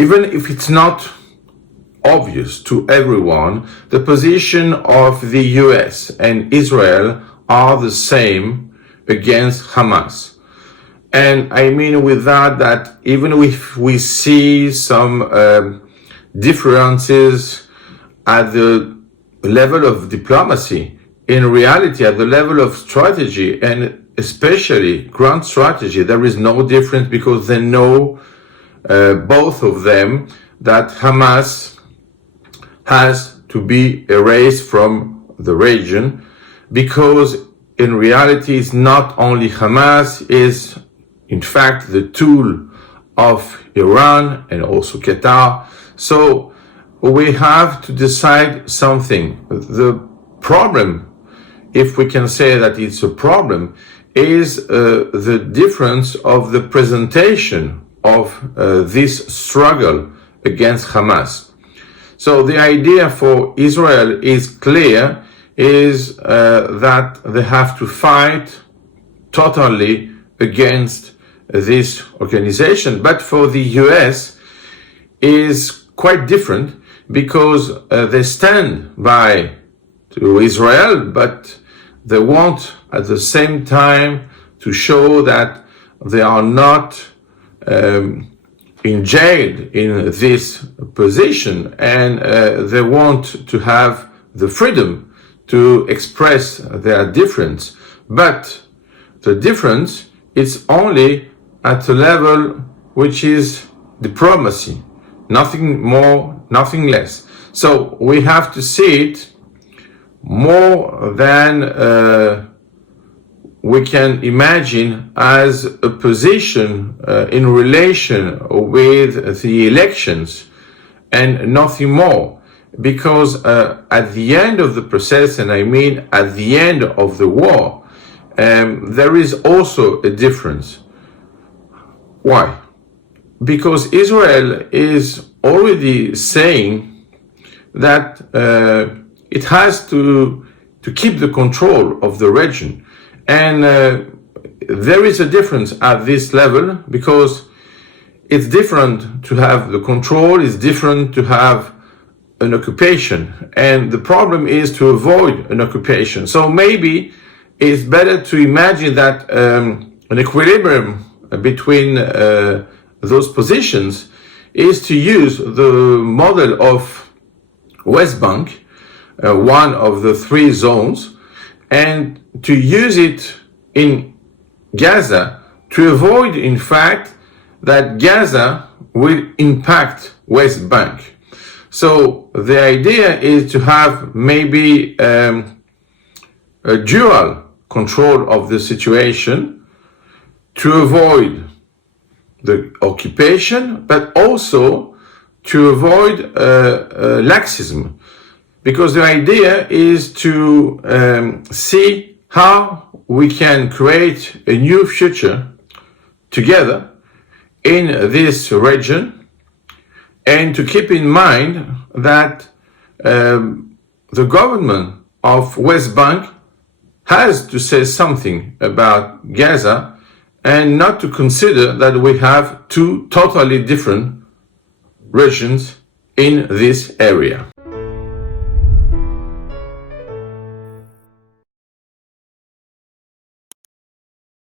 even if it's not obvious to everyone, the position of the US and Israel are the same against Hamas. And I mean with that even if we see some differences at the level of diplomacy, in reality, at the level of strategy, and especially ground strategy, there is no difference, because they know, both of them, that Hamas has to be erased from the region, because in reality it's not only Hamas, is in fact the tool of Iran and also Qatar. So we have to decide something. The problem, if we can say that it's a problem, is the difference of the presentation of this struggle against Hamas. So the idea for Israel is clear, is that they have to fight totally against this organization. But for the US is quite different, because they stand by to Israel, but they want at the same time to show that they are not in jail in this position, and they want to have the freedom to express their difference. But the difference is only at a level which is diplomacy, nothing more, nothing less. So we have to see it more than we can imagine as a position in relation with the elections, and nothing more. Because at the end of the process, and I mean at the end of the war, there is also a difference. Why? Because Israel is already saying that it has to keep the control of the region. And there is a difference at this level, because it's different to have the control, it's different to have an occupation. And the problem is to avoid an occupation. So maybe it's better to imagine that an equilibrium between those positions is to use the model of West Bank, one of the three zones, and to use it in Gaza to avoid, in fact, that Gaza will impact West Bank. So the idea is to have maybe a dual control of the situation to avoid the occupation, but also to avoid laxism. Because the idea is to see how we can create a new future together in this region, and to keep in mind that the government of West Bank has to say something about Gaza, and not to consider that we have two totally different regions in this area.